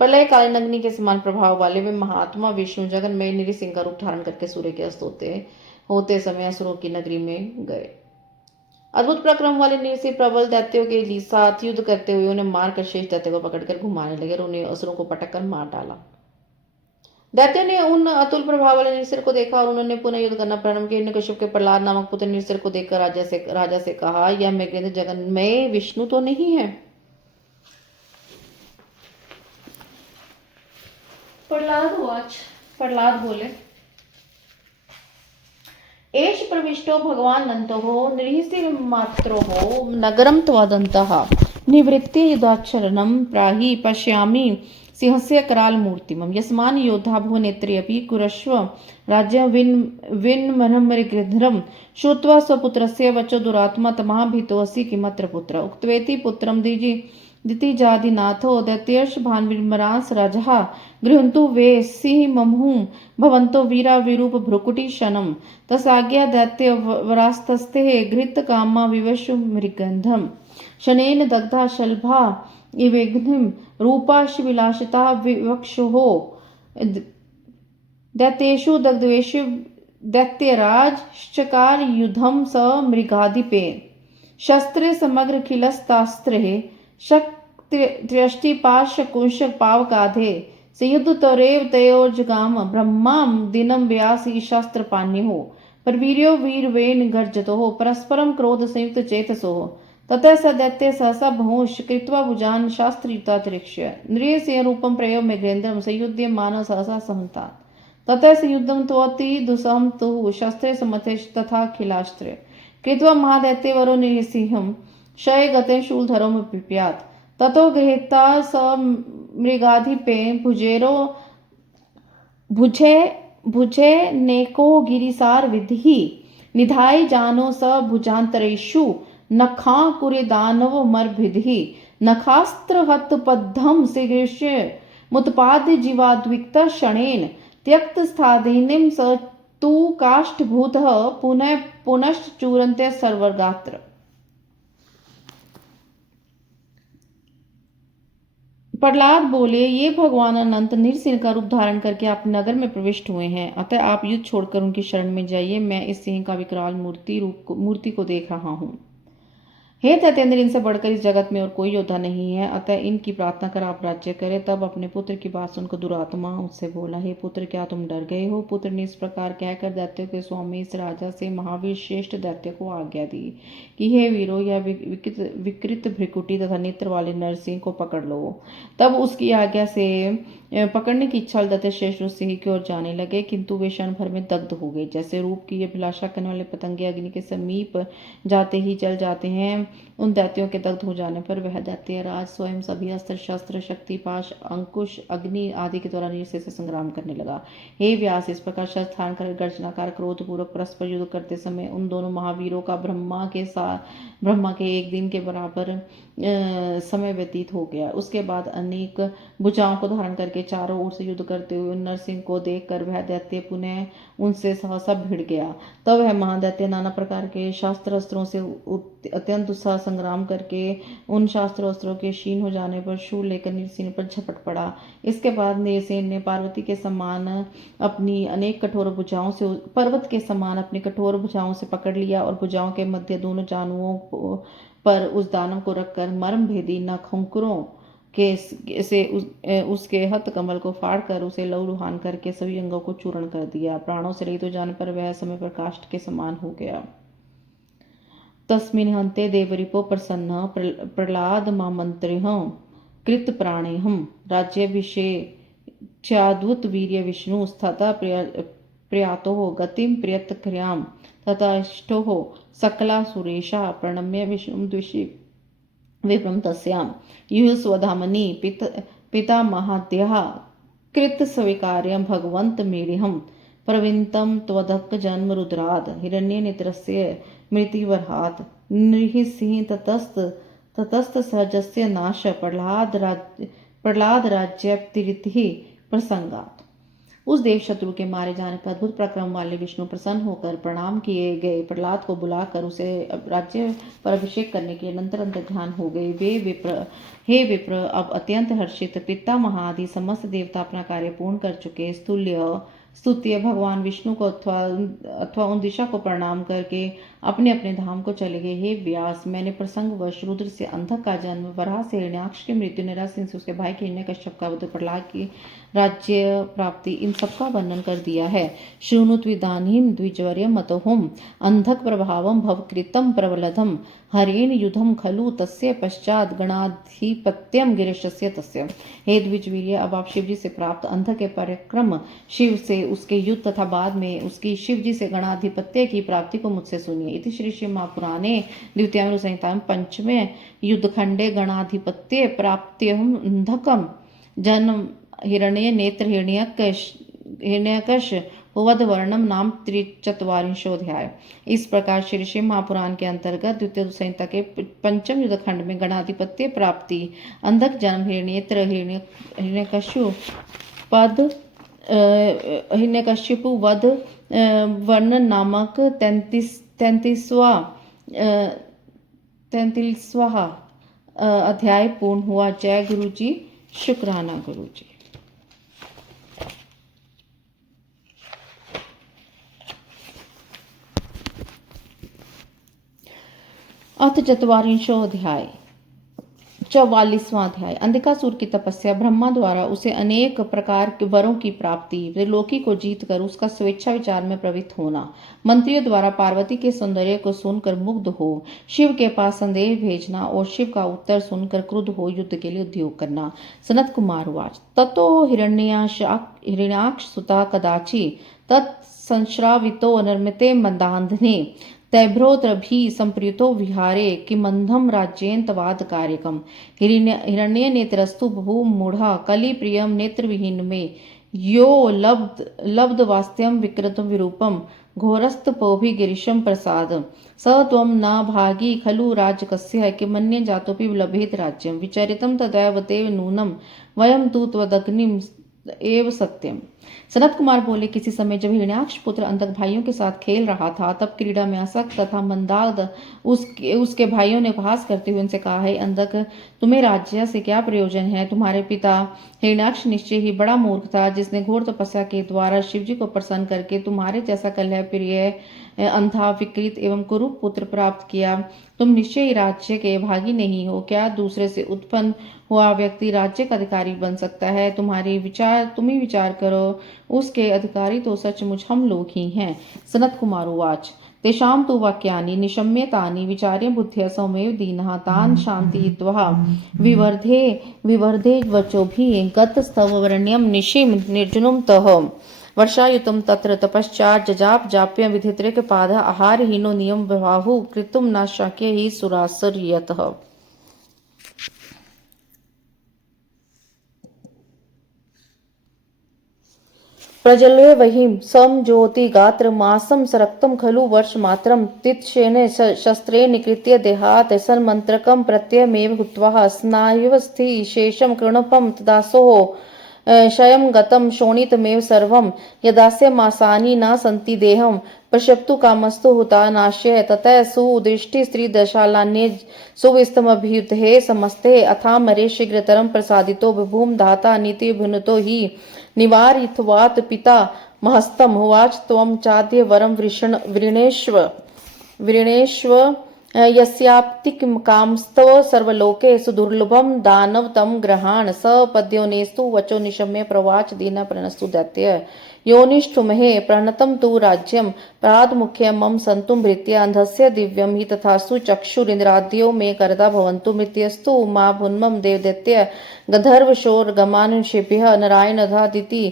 प्रलय कालीन अग्नि के समान प्रभाव वाले वे महात्मा विष्णु जगन्मय नृसिंह का रूप धारण करके सूर्य के अस्त होते समय असुरों की नगरी में गए। अद्भुत प्रक्रम वाले नृसिंह प्रबल दैत्यों के साथ युद्ध करते हुए उन्हें मारकर शेष दैत्यों को पकड़कर घुमाने लगे और उन्हें असुरों को पटक कर मार डाला। दैत्यों ने उन अतुल प्रभाव वाले नृसिंह को देखा और उन्होंने पुनः युद्ध करना प्रारंभ किया। हिरण्यकश्यप के प्रहलाद नामक पुत्र नृसिंह को देखकर राजा से कहा, यह मेघेन्द्र जगन्मय विष्णु तो नहीं है? प्रहलाद बोले, एष प्रविष्टो भगवान नंतो नृसिंह मात्रो नगरम त्वदन्तः निवृत्ति युधाचरणं प्राहि पश्यामि सिंहस्य कराल मूर्तिमं यस्मान योद्धा भुवनेत्रे अपि कुरश्व राज्यं विन्मनमृगधरं श्रुत्वा स्वपुत्रस्य वचो दुरात्मा तमः भीतोऽसि किमत्र पुत्र उक्त्वेति पुत्रं दितिजादिनाथो दैत्यर्ष भान्विमरांस राजः गृहन्तु वे सिंहममुं भवन्तो वीरा विरूप भ्रुकुटिशनं तसाज्ञा दैत्य वरास्तस्ते घृतकामा विवशु मृगन्धं शनेन दग्धा शलभा इवेग्निं रूपाशविलासिता विवक्षुः दैत्येषु दग्धेषु दैत्यराज चकार युधं स मृगाधिपे शस्त्रे समग्र खिलस्तास्त्रे शक्त्यष्टिपाशकुंश पावकाधे संयुद्ध तौरेव तयोर्जगाम ब्रह्मां दिनं व्यासी शास्त्रपाण्यो परवीर्यो वीरवेन गर्जतो परस्परं क्रोध संयुक्त चेतसो ततः स दैत्य सहसा बहुश कृत्वा भुजान् शास्त्रयुतातिरिक्ष्य नृसिंह रूपं प्रयो मेघेन्द्रं संयुध्यमानः सहसा सहन्ता ततः संयुद्धं त्वति दुसहं तु शस्त्रे समथे तथा खिलास्त्रे कृत्वा महादैत्यवरो नृसिंहं क्षय गते शूलधरो पिप्यात् ततो गृहीता स मृगाधिपे भुजे neko गिरिसार विधि निधाय जानो स भुजान्तरेषु नखां कुरे दानव मर्भिधि नखास्त्र हत पद्धम शीर्ष्य मुत्पाद्य जीवाद्विक्त क्षणेन त्यक्त स्थाधीनिम स तु काष्ठभूतः पुनश्च चूरन्ते सर्वगात्र। प्रहलाद बोले, ये भगवान अनंत नृसिंह का रूप धारण करके आप नगर में प्रविष्ट हुए हैं, अतः आप युद्ध छोड़कर उनकी शरण में जाइए। मैं इस सिंह का विकराल मूर्ति को देख रहा हूँ। हे दैत्येंद्र, इनसे बढ़कर इस जगत में और कोई योद्धा नहीं है, अतः इनकी प्रार्थना कर आप राज्य करें। तब अपने पुत्र की बात सुनकर दुरात्मा उससे बोला, हे पुत्र, क्या तुम डर गए हो? पुत्र ने इस प्रकार कहकर दैत्यों के स्वामी इस राजा से महावीर श्रेष्ठ दैत्य को आज्ञा दी कि हे वीरो, यह विकृत भ्रिकुटी तथा नेत्र वाले नरसिंह को पकड़ लो। तब उसकी आज्ञा से पकड़ने की इच्छा दैत्य श्रेष्ठ उस सिंह की ओर जाने लगे, किंतु वे क्षण भर में दग्ध हो गए। जैसे रूप की अभिलाषा करने वाले पतंगे अग्नि के समीप जाते ही जल जाते हैं, उन दैत्यों के दग्ध हो जाने पर वह दैत्य राज स्वयं सभी अस्त्र शस्त्र शक्ति पाश अंकुश अग्नि आदि के द्वारा निरसे से संग्राम करने लगा। हे व्यास, इस प्रकार शस्त्र धारण कर गर्जनाकार क्रोधपूर्वक परस्पर युद्ध करते समय उन दोनों महावीरों का ब्रह्मा के एक दिन के बराबर समय व्यतीत हो गया। उसके बाद अनेक भुजाओं को धारण करके चारों ओर से युद्ध करते हुए नरसिंह को देखकर वह दैत्य पुनः उनसे सहसा भिड़ गया। तब वह महादैत्य नाना प्रकार के शास्त्र अस्त्रों से अत्यंत उत्साह संग्राम करके उन शास्त्र अस्त्रों के क्षीण हो जाने पर शूल लेकर नृसिंह पर झपट पड़ा। इसके बाद नृसिंह ने पर्वत के समान अपनी कठोर भुजाओं से पकड़ लिया और भुजाओं के मध्य दोनों जानुओं पर उस दानव को रखकर मर्म भेदी नखंकुरों से उसके हथ कमल को फाड़कर उसे लहूलुहान करके सभी अंगों को चूर्ण कर दिया। प्राणों से रहित हो जाने पर वह समय पर काष्ठ के समान हो गया। तस्मिन् हन्ते देवरिपो प्रसन्न प्रहलाद मामंत्रिह कृत प्राणेहम राज्याभिषेच्याद्भुत वीर्य विष्णु तथा प्रयातो गतिम प्रयत क्रियाम तथाष्टो सकला सुरेशा प्रणम्य विष्णु द्विषि विप्रम तस्याम युः स्वधामनि पितामहाद्यः कृत स्वीकार्यं भगवन्त मेरिहं प्रविन्तं त्वदक जन्म रुद्राद हिरण्य नेत्रस्य मृतिवर्हात् नृसिंह ततस्त सहजस्य नाश प्रहलाद राज्याप्तिरिति प्रसंगात। उस देव शत्रु के मारे जाने पर अद्भुत पराक्रम वाले विष्णु प्रसन्न होकर प्रणाम किए गए प्रहलाद को बुलाकर उसे राज्य पर अभिषेक करने के अंतर ध्यान हो गए। हे विप्र, अब अत्यंत हर्षित पितामहादि समस्त देवता अपना कार्य पूर्ण कर चुके स्तुत्य भगवान विष्णु को अथवा उन दिशा को प्रणाम करके अपने अपने धाम को चले गए। हे व्यास, मैंने प्रसंगवश रुद्र से अंधक का जन्म, वराह से हिरण्याक्ष की मृत्यु, नरसिंह से उसके भाई के हिरण्यकश्यप का वध, प्रहलाद की राज्य प्राप्ति, इन सबका वर्णन कर दिया है। शृणुत्विदानीं द्विजवर्यं मतोहम अंधक प्रभावं भवकृतं प्रबलधम हरेण युद्धम खलु तस्य पश्चात गणाधिपत्यम गिरीशस्य तस्य। हे द्विजवीर्य, अब आप शिवजी से प्राप्त अंधक के पराक्रम, शिव से उसके युद्ध तथा बाद में उसकी शिवजी से गणाधिपत्य की प्राप्ति को मुझसे सुनिए। इति श्री महापुराणे द्वितीयां संहितायां पंचमे युद्धखंडे गणाधिपत्य प्राप्त्यहम अंधकम जन्म हिरण्य नेत्र हिरण्यकश वध वर्णम नाम 43वां। इस प्रकार श्री महापुराण के अंतर्गत द्वितीय संहिता के पंचम युद्धखंड में गणाधिपत्य प्राप्ति, अंधक जन्म, हिरण्यकश्यपु वध वर्णन नामक 33वां अध्याय पूर्ण हुआ। जय गुरु जी, शुक्राना गुरु जी। अथ 44वां अध्याय। अंधिकासुर की तपस्या। ब्रह्मा द्वारा उसे अनेक प्रकार के वरों की प्राप्ति, त्रिलोकी को जीतकर उसका स्वेच्छा विचार में प्रवृत्त होना, मंत्रियों द्वारा पार्वती के सौंदर्य को सुनकर मुग्ध हो, शिव के पास संदेह भेजना और शिव का उत्तर सुनकर क्रुद्ध हो युद्ध के लिए उद्योग करना। सनत कुमार उवाच, ततो हिरण्याक्ष सुता कदाचि तत्संश्रावितो निर्मिते मंदान्धने तैभ्रोत्रभी संप्रीतो विहारे किमंधम राज्येन तवाद कार्यकम हिरण्य नेत्रस्तु बहु मूढ़ा कलि प्रियम नेत्रविहीन में यो लब्ध वास्त्यम विकृतम विरूपम घोरस्तपोभि गिरीशम प्रसाद स त्वं न भागी खलु राजकस्य किमन्य जातोपि लभेत राज्यम विचरितम तदैव ते नूनम वयम तु त्वदग्निम एव सत्यम। सनत कुमार बोले, किसी समय जब हिरण्याक्ष पुत्र अंधक भाइयों के साथ खेल रहा था, तब क्रीड़ा में आसक्त तथा मंदाद उसके भाइयों ने उपहास करते हुए उनसे कहा, है अंधक, तुम्हें राज्य से क्या प्रयोजन है? तुम्हारे पिता हिरण्याक्ष निश्चय ही बड़ा मूर्ख था, जिसने घोर तपस्या के द्वारा शिवजी को प्रसन्न करके तुम्हारे जैसा कलह प्रिय अंधा विकृत एवं कुरूप पुत्र प्राप्त किया। तुम निश्चय ही राज्य के भागी नहीं हो। क्या दूसरे से उत्पन्न हुआ व्यक्ति राज्य का अधिकारी बन सकता है? तुम ही विचार करो, उसके अधिकारी तो सचमुच हम लोग ही हैं। सनत कुमार उवाच, तेषां तु वाक्यानि निशम्यतानि विचार्य बुद्ध्या सौम्येव दीनः तान् शान्तयित्वा विवर्धे वचोभिः गतस्तववर्ण्यं निशिं निर्जनुं तः वर्षायुतं तत्र तपश्चात् जजाप जाप्यं विधित्रेकपादः आहारहीनो नियम बाहु कृतुं न शक्य हि सुरासुर्यतः। प्रज्वल्य वहीं समज्योति गात्र मासं सरक्तं खलु वर्षमात्रं तित्यशेन शस्त्रेण निकृत्य देहात् सन्मन्त्रकं प्रत्ययमेव हुत्वा स्नायुवस्थि शेषं कृणपं तदासोः क्षयं गतं शोणितमेव सर्वं यदास्य मासानि न सन्ति देहं पश्यतु कामस्तु हुता नाश्य ततः सुदृष्टि स्त्रीदशालान्ये सुविस्तमभ्युदये समस्ते अथामरे शीघ्रतरं प्रसादितो विभूम धाता नीतिभिन्नतो हि निवारितवात् पिता महस्तम उवाच त्वं चाद्य वरं वृणेष्व यस्याप्तिकामस्तव सर्वलोके सुदुर्लभं दानव तं ग्रहाण स पद्योनेस्तु वचो निशम्य प्रवाच दीन प्रणस्तु दैत्य योनिष्ठुमहे प्रणतं तु राज्यं प्रादमुख्यं मम सन्तु भृत्य अंधस्य दिव्यं हि तथास्तु चक्षुरिन्द्राद्यो मे करदा भवन्तु मृत्यस्तु मा भुन्मं देवदैत्य गन्धर्वशोरगमानुषेभ्यः नारायणधादिति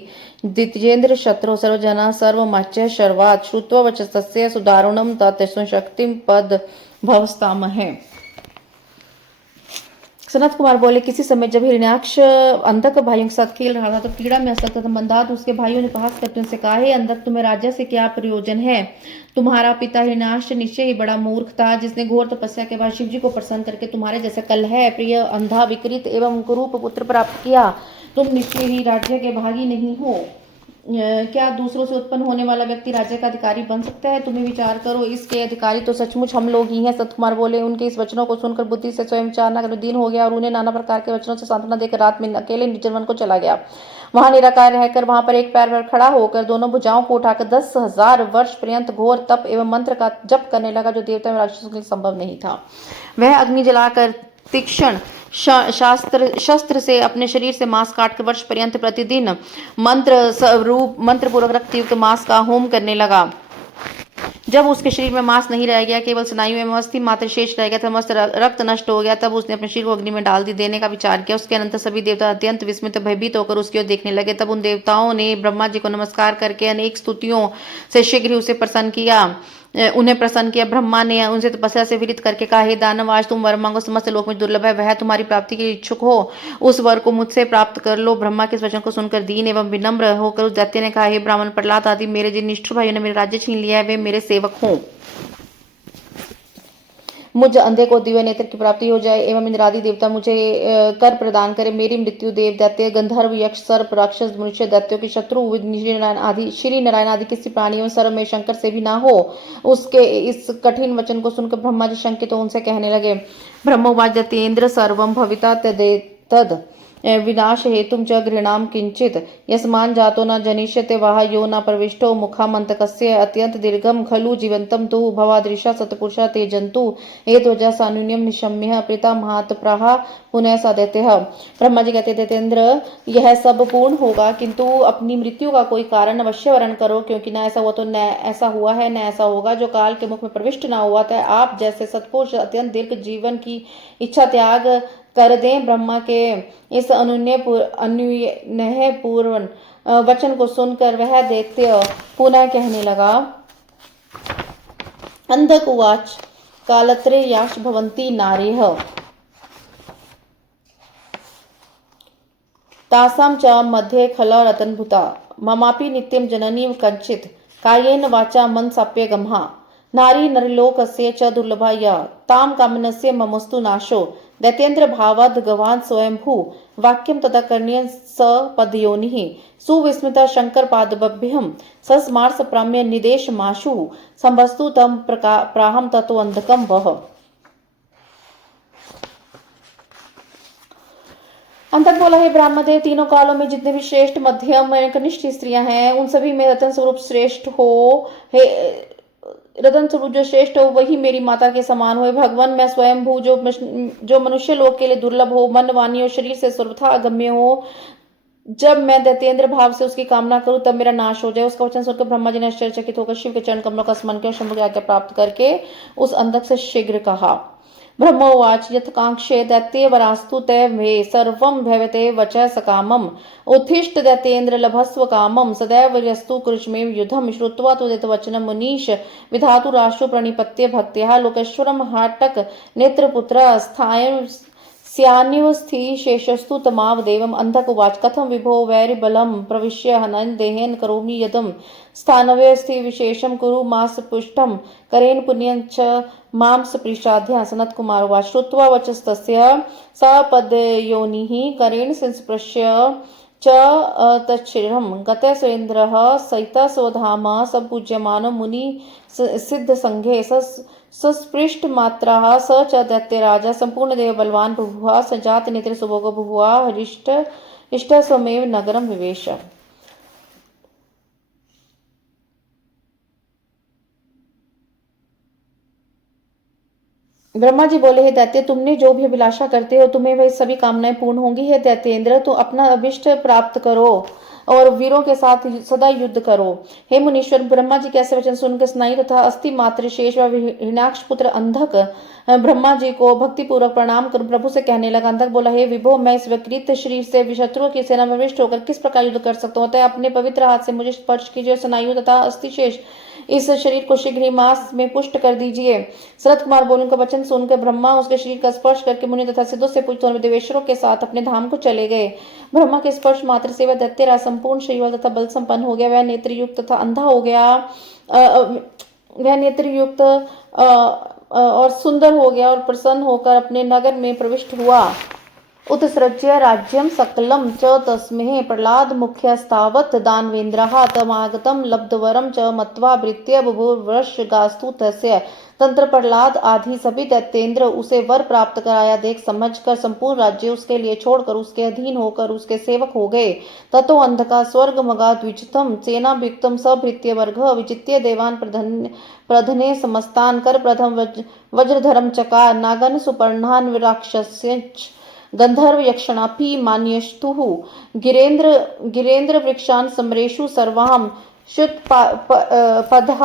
द्विजेन्द्र शत्रो सर्वजना सर्वमाच्य शर्वात् श्रुत्वा वचस्तस्य सुदारुणं तत् शक्तिं पद भवस्तामहे। सनत कुमार बोले, किसी समय जब हिरण्याक्ष अंधक भाइयों के साथ खेल रहा था, तो क्रीड़ा में आसक्त तथा मंदाद उसके भाइयों ने उपहास करते उनसे कहा, हे अंधक, तुम्हें राज्य से क्या प्रयोजन है? तुम्हारा पिता हिरण्याक्ष निश्चय ही बड़ा मूर्ख था, जिसने घोर तपस्या के बाद शिवजी को प्रसन्न करके तुम्हारे जैसे कलह प्रिय अंधा विकृत एवं कुरूप पुत्र प्राप्त किया। तुम निश्चय ही राज्य के भागी नहीं हो। क्या दूसरों से उत्पन्न होने वाला व्यक्ति राज्य का अधिकारी बन सकता है? तुम्हें विचार करो, इसके अधिकारी तो सचमुच हम लोग ही हैं। सत कुमार बोले, उनके इस वचनों को सुनकर बुद्धि से स्वयं विचारना कर दीन हो गया और उन्हें नाना प्रकार के वचनों से सांत्वना देकर रात में अकेले निर्जन वन को चला गया। वहां निराकार रहकर वहां पर एक पैर पर खड़ा होकर दोनों भुजाओं को उठाकर 10,000 वर्ष पर्यंत घोर तप एवं मंत्र का जप करने लगा, जो देवता एवं राक्षसों के लिए संभव नहीं था। वह अग्नि जलाकर तीक्ष्ण शस्त्र से अपने शरीर से मांस काटकर वर्ष पर्यंत प्रतिदिन मंत्र पूर्वक रक्त युक्त मांस का होम करने लगा। जब उसके शरीर में मांस नहीं रह गया, केवल स्नायु एवं अस्थि मात्र शेष रह गया, समस्त रक्त नष्ट हो गया, तब उसने अपने शरीर को अग्नि में डाल देने का विचार किया। उसके अनंतर सभी देवता अत्यंत विस्मित भयभीत होकर उसकी ओर देखने लगे। तब उन देवताओं ने ब्रह्मा जी को नमस्कार करके अनेक स्तुतियों से शीघ्र ही उन्हें प्रसन्न किया। ब्रह्मा ने उनसे तपस्या से विरत करके कहा, हे दानव, आज तुम वर मांगो, समस्त लोक में दुर्लभ है, वह तुम्हारी प्राप्ति के इच्छुक हो, उस वर को मुझसे प्राप्त कर लो। ब्रह्मा के इस वचन को सुनकर दीन एवं विनम्र होकर उस दैत्य ने कहा, हे ब्राह्मण प्रहलाद आदि मेरे जिन निष्ठुर भाइयों ने मेरे राज्य छीन लिया है, वे मेरे सेवक हों। मुझ अंधे को दिव्य नेत्र की प्राप्ति हो जाए एवं इंद्रादि देवता मुझे कर प्रदान करे। मेरी मृत्यु देव दैत्य गंधर्व यक्ष सर्प राक्षस मनुष्य दैत्यों की शत्रु श्री नारायण आदि किसी प्राणी एवं सर्व में शंकर से भी ना हो। उसके इस कठिन वचन को सुनकर ब्रह्मा जी शंकित उनसे कहने लगे, ब्रह्मोवाच दैत्येन्द्र सर्वं भविता तद विनाश हेतुं च गृह्णाम किंचित यस्मान् जातो न जनिष्यते वाह यो न प्रविष्टो मुखामन्तकस्य अत्यंत दीर्घम खलु जीवंतम तु भवादृशा सतपुरुषा ते जंतु एतवजा सानुन्यम निशम्य प्रीता महात्प्राह पुनः सदैत्यः। ब्रह्मा जी कहते, दैत्येन्द्र, यह सब पूर्ण होगा, किंतु अपनी मृत्यु का कोई कारण अवश्य वर्ण करो, क्योंकि न ऐसा हुआ तो न ऐसा हुआ है, न ऐसा होगा जो काल के मुख में प्रविष्ट न हुआ था। आप जैसे सत्पुरुष अत्यंत दीर्घ जीवन की इच्छा त्याग कर दें। ब्रह्मा के इस अनुनय पूर्ण वचन को सुनकर वह दैत्य पुनः कहने लगा, अंधक उवाच, कालत्रयाश्च भवन्ति नार्यः तासां च मध्ये खला रतनभूता ममापि नित्यं जननी कञ्चित् कायेन वाचा मनसाप्यगमः नारी नरलोकस्य च दुर्लभा या तां कामिनस्य ममस्तु नाशो दैत्येन्द्र भावाद गवान स्वयंभू वाक्यम तथा कर्ण्य स पदयोनिः सुविस्मिता शंकर पादभ्यम सस्मार्स प्राम्य निदेश माशु संवस्तु तम प्राहम तत्व अंधकम वह। अंतक बोला है ब्रह्मदेव, तीनों कालों में जितने भी श्रेष्ठ मध्यम कनिष्ठ स्त्रियां हैं उन सभी में रतन स्वरूप श्रेष्ठ हो, हे रतन स्वरूप जो श्रेष्ठ हो वही मेरी माता के समान हो। भगवान मैं स्वयं भू जो मनुष्य लोक के लिए दुर्लभ हो, मन वाणी और शरीर से सर्वथा अगम्य हो, जब मैं दैत्येंद्र भाव से उसकी कामना करूं तब मेरा नाश हो जाए। उसका वचन सुनकर ब्रह्मा जी ने आश्चर्यचकित होकर शिव के चरण कमलों का स्मरण किया और शंभु की आज्ञा प्राप्त करके उस अंधक से शीघ्र कहा। ब्रह्मोवाच यत्कांक्षे दैत्यवरास्तु ते मे सर्वं भवते वचः सकामम् उत्तिष्ठ दैत्येन्द्र लभस्व कामं सदैव यस्तु कुरुष्मेव युद्धं श्रुत्वा तुदितवचनं मुनीश विधातु राष्ट्रो प्रणिपत्य भक्त्या लोकेश्वरं हाटक नेत्रपुत्र स्थाय स्यान्यवस्थि शेषस्तु तमावदेवम्। अंधक उवाच कथं विभो वैरिबलं प्रविश्य हनन देहेन करोमि यदं स्थानवे विशेषं कुरु मास पुष्टं करेण पुण्यं च मां सपृष्ठाध्या। सनत कुमार उवाच श्रुत्वा वचस्तस्य सपदयोनिः करेण संस्पृश्य च तच्छिरं गते सुरेन्द्रः सहितः स्वधाम संपूज्यमानो मुनि सिद्ध संघे सस्पृष्ट मात्राः स च दैत्यराजा संपूर्ण देव बलवान बभुवा सजात नेत्र सुभोगो बभुवा हरिष्ट इष्ट स्वमेव नगरम विवेश। ब्रह्मा जी बोले, हे दैत्य, तुमने जो भी अभिलाषा करते हो तुम्हें वह सभी कामनाएं पूर्ण होंगी। हे दैत्येंद्र, तो अपना अभिष्ट प्राप्त करो और वीरों के साथ सदा युद्ध करो। हे मुनीश्वर, ब्रह्मा जी कैसे वचन सुनकर स्नायु तथा अस्थि मात्र शेष व हिरण्याक्ष पुत्र अंधक ब्रह्मा जी को भक्ति पूर्वक प्रणाम कर प्रभु से कहने लगा। अंधक बोला, हे विभो, मैं इस विकृत शरीर से शत्रुओं की सेना में प्रविष्ट होकर किस प्रकार युद्ध कर सकता हूँ? अतः अपने पवित्र हाथ से मुझे स्पर्श कीजिए, स्नायु तथा अस्थि शेष इस शरीर को शीघ्र ही मांस में पुष्ट कर दीजिए। शरद कुमार बोल का वचन सुनकर ब्रह्मा उसके शरीर का स्पर्श करके मुनि तथा सिद्धों से पूजित होने देवेश्वरों के साथ अपने धाम को चले गए। ब्रह्मा के स्पर्श मात्र से वह दैत्यराज संपूर्ण शरीर तथा बल संपन्न हो गया। वह नेत्र युक्त तथा अंधा हो गया। वह नेत्र युक्त और सुंदर हो गया और प्रसन्न होकर अपने नगर में प्रविष्ट हुआ। उत्सृज्य राज्यं सकलं च तस्मै प्रह्लाद मुख्यस्तावत् दानवेन्द्रः तमागतं लब्धवरं च मत्वा भृत्य बुभुर्वृषगास्तु तस्य। तंत्र प्रह्लाद आदि सभी दैत्येंद्र उसे वर प्राप्त कराया देख समझकर संपूर्ण राज्य उसके लिए छोड़कर उसके अधीन होकर उसके सेवक हो गए। ततो अंधका स्वर्ग मगा द्विजतम सेना विक्तम सभृत्य वर्ग विचित्य देवान प्रधने समस्तान कर प्रथम वज्रधरम चकार नागन सुपर्णान राक्षस्य गंधर्व यक्षणापि मान्यस्तुः गिरेन्द्र वृक्षान समरेषु सर्वाम शुत्पदः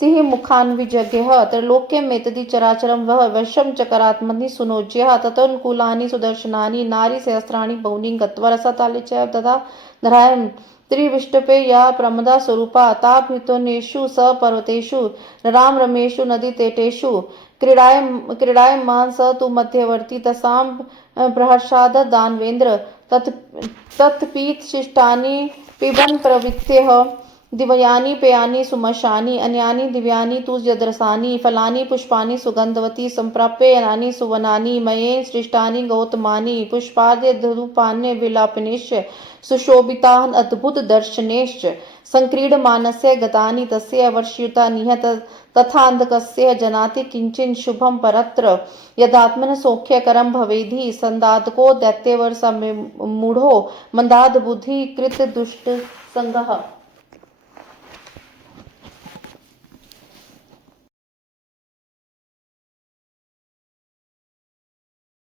सिंह मुखान विजग्यः त्रैलोक्यं मेतति चराचरं वह वशं चकरात्मनि सुनोज्यः ततोऽनुकूलानि सुदर्शनानि नारी सहस्राणि बहुनि गत्वा रसाताले च तथा धरायन् त्रिविष्टपे या प्रमदा स्वरूपा तापहितोनेषु स पर्वतेषु राम रमेषु नदी तेटेषु क्रीडायमान स तु मध्यवर्ती तसां प्रहर्षाद दानवेन्द्र तत्पीत शिष्टानि पिबन् प्रवृत्त्यः दिव्यानि पेयानि सुमशानि अन्यानि दिव्यानि तु यद्रसानि फलानि पुष्पानि सुगंधवती संप्राप्य यनानि सुवनानि मये सृष्टानि गौतमानि पुष्पाद्य धूपान्य विलापनेश्च सुशोभितान् अद्भुत दर्शनेश्च संक्रीडमानस्य गतानि तस्य वर्षयुता निहत तथान्धकस्य जनाति किंचिन शुभम परत्र यदात्मन सौख्यकरम भवेधि संदातको दैत्यवर्ष मूढ़ो मंदाद बुद्धि कृत दुष्ट संगः।